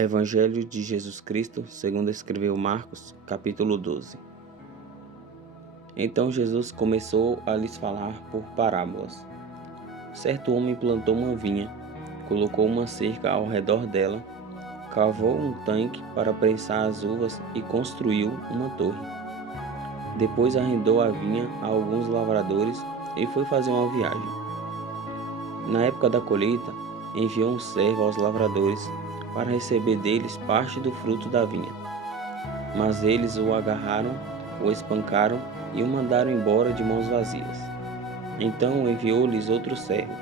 Evangelho de Jesus Cristo, segundo escreveu Marcos, capítulo 12. Então Jesus começou a lhes falar por parábolas. Certo homem plantou uma vinha, colocou uma cerca ao redor dela, cavou um tanque para prensar as uvas e construiu uma torre. Depois arrendou a vinha a alguns lavradores e foi fazer uma viagem. Na época da colheita, enviou um servo aos lavradores para receber deles parte do fruto da vinha. Mas eles o agarraram, o espancaram e o mandaram embora de mãos vazias. Então enviou-lhes outro servo,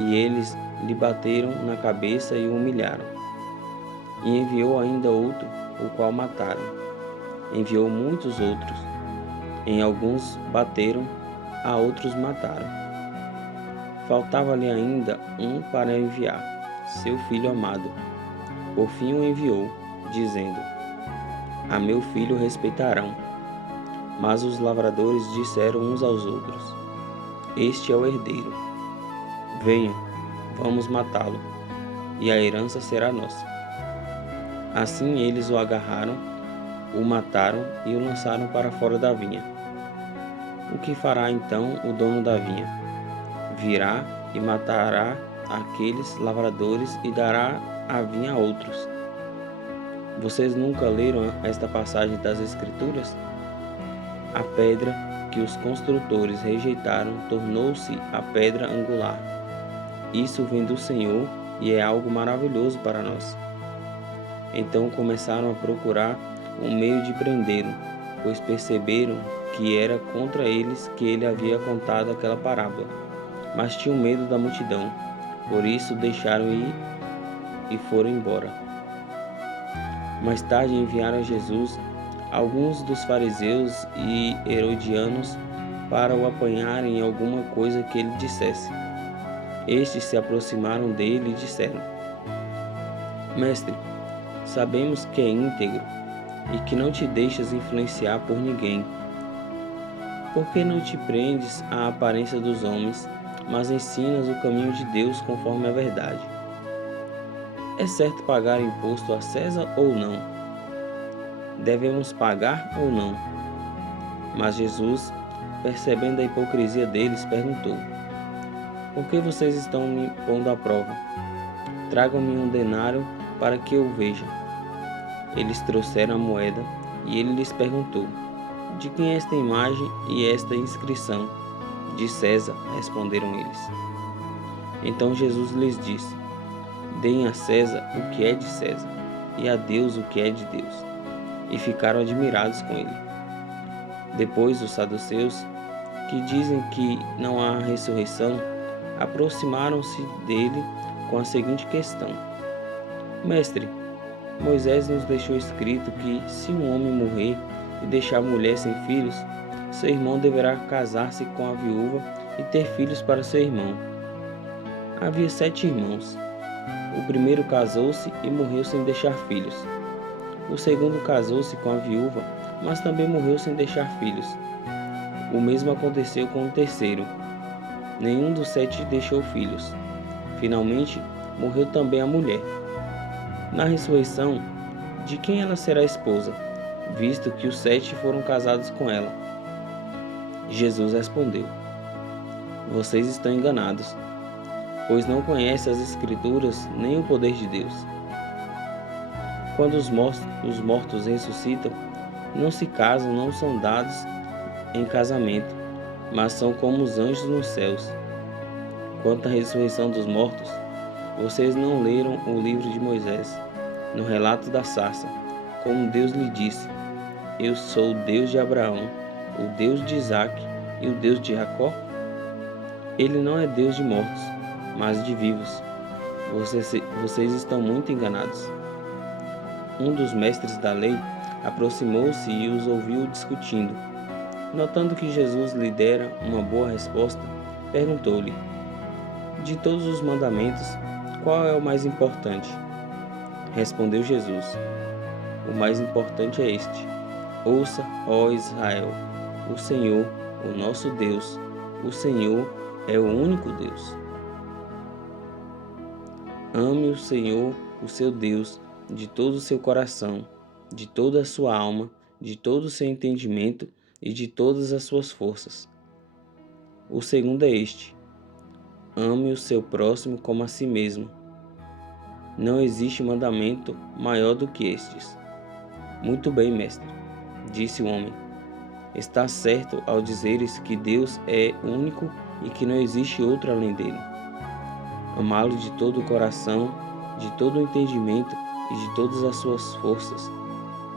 e eles lhe bateram na cabeça e o humilharam. E enviou ainda outro, o qual mataram. Enviou muitos outros. Em alguns bateram, a outros mataram. Faltava-lhe ainda um para enviar, seu filho amado. Por fim o enviou, dizendo: A meu filho respeitarão. Mas os lavradores disseram uns aos outros: Este é o herdeiro. Venham, vamos matá-lo, e a herança será nossa. Assim eles o agarraram, o mataram e o lançaram para fora da vinha. O que fará então o dono da vinha? Virá e matará aqueles lavradores e dará a vinha a outros. Vocês nunca leram esta passagem das Escrituras? A pedra que os construtores rejeitaram tornou-se a pedra angular. Isso vem do Senhor e é algo maravilhoso para nós. Então começaram a procurar um meio de prendê-lo, pois perceberam que era contra eles que ele havia contado aquela parábola. Mas tinham medo da multidão, por isso deixaram ir e foram embora. Mais tarde enviaram a Jesus alguns dos fariseus e herodianos para o apanharem em alguma coisa que ele dissesse. Estes se aproximaram dele e disseram: Mestre, sabemos que é íntegro e que não te deixas influenciar por ninguém. Por que não te prendes à aparência dos homens, mas ensinas o caminho de Deus conforme a verdade? É certo pagar imposto a César ou não? Devemos pagar ou não? Mas Jesus, percebendo a hipocrisia deles, perguntou: Por que vocês estão me pondo à prova? Tragam-me um denário para que eu veja. Eles trouxeram a moeda e ele lhes perguntou: De quem é esta imagem e esta inscrição? De César, responderam eles. Então Jesus lhes disse: Deem a César o que é de César e a Deus o que é de Deus. E ficaram admirados com ele. Depois os saduceus, que dizem que não há ressurreição, aproximaram-se dele com a seguinte questão: Mestre, Moisés nos deixou escrito que, se um homem morrer e deixar a mulher sem filhos, seu irmão deverá casar-se com a viúva e ter filhos para seu irmão. Havia 7 irmãos. O primeiro casou-se e morreu sem deixar filhos. O segundo casou-se com a viúva, mas também morreu sem deixar filhos. O mesmo aconteceu com o terceiro. Nenhum dos 7 deixou filhos. Finalmente, morreu também a mulher. Na ressurreição, de quem ela será esposa, visto que os 7 foram casados com ela? Jesus respondeu: Vocês estão enganados, pois não conhecem as Escrituras nem o poder de Deus. Quando os mortos ressuscitam, não se casam, não são dados em casamento, mas são como os anjos nos céus. Quanto à ressurreição dos mortos, vocês não leram o livro de Moisés, no relato da sarça, como Deus lhe disse: Eu sou o Deus de Abraão, o Deus de Isaque e o Deus de Jacó? Ele não é Deus de mortos, mas de vivos. Vocês estão muito enganados. Um dos mestres da lei aproximou-se e os ouviu discutindo. Notando que Jesus lhe dera uma boa resposta, perguntou-lhe: De todos os mandamentos, qual é o mais importante? Respondeu Jesus: O mais importante é este: Ouça, ó Israel, o Senhor, o nosso Deus, o Senhor é o único Deus. Ame o Senhor, o seu Deus, de todo o seu coração, de toda a sua alma, de todo o seu entendimento e de todas as suas forças. O segundo é este: ame o seu próximo como a si mesmo. Não existe mandamento maior do que estes. Muito bem, mestre, disse o homem. Está certo ao dizeres que Deus é único e que não existe outro além dele. Amá-lo de todo o coração, de todo o entendimento e de todas as suas forças,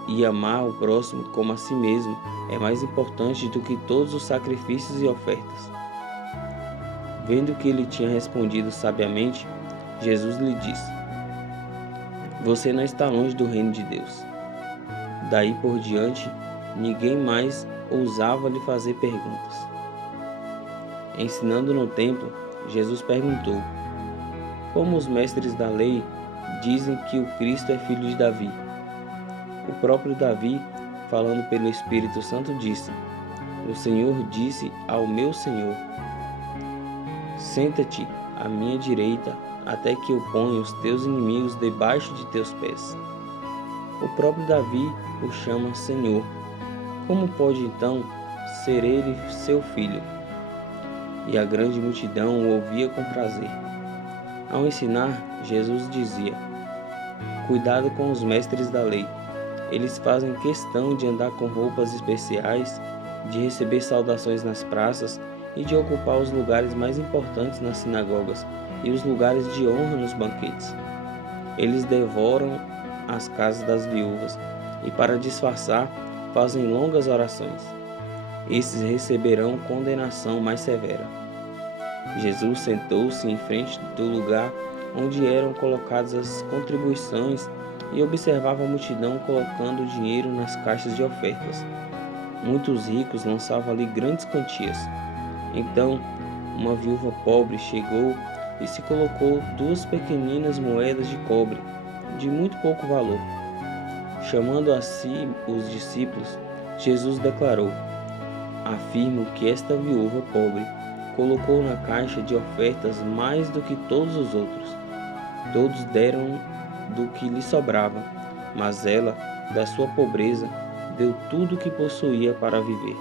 e amar o próximo como a si mesmo é mais importante do que todos os sacrifícios e ofertas. Vendo que ele tinha respondido sabiamente, Jesus lhe disse: Você não está longe do reino de Deus. Daí por diante, ninguém mais ousava lhe fazer perguntas. Ensinando no templo, Jesus perguntou: Como os mestres da lei dizem que o Cristo é filho de Davi? O próprio Davi, falando pelo Espírito Santo, disse: O Senhor disse ao meu Senhor: Senta-te à minha direita, até que eu ponha os teus inimigos debaixo de teus pés. O próprio Davi o chama Senhor. Como pode então ser ele seu filho? E a grande multidão o ouvia com prazer. Ao ensinar, Jesus dizia: Cuidado com os mestres da lei. Eles fazem questão de andar com roupas especiais, de receber saudações nas praças e de ocupar os lugares mais importantes nas sinagogas e os lugares de honra nos banquetes. Eles devoram as casas das viúvas e, para disfarçar, fazem longas orações. Esses receberão condenação mais severa. Jesus sentou-se em frente do lugar onde eram colocadas as contribuições e observava a multidão colocando dinheiro nas caixas de ofertas. Muitos ricos lançavam ali grandes quantias. Então, uma viúva pobre chegou e se colocou 2 pequeninas moedas de cobre, de muito pouco valor. Chamando a si os discípulos, Jesus declarou: Afirmo que esta viúva pobre colocou na caixa de ofertas mais do que todos os outros. Todos deram do que lhe sobrava, mas ela, da sua pobreza, deu tudo o que possuía para viver.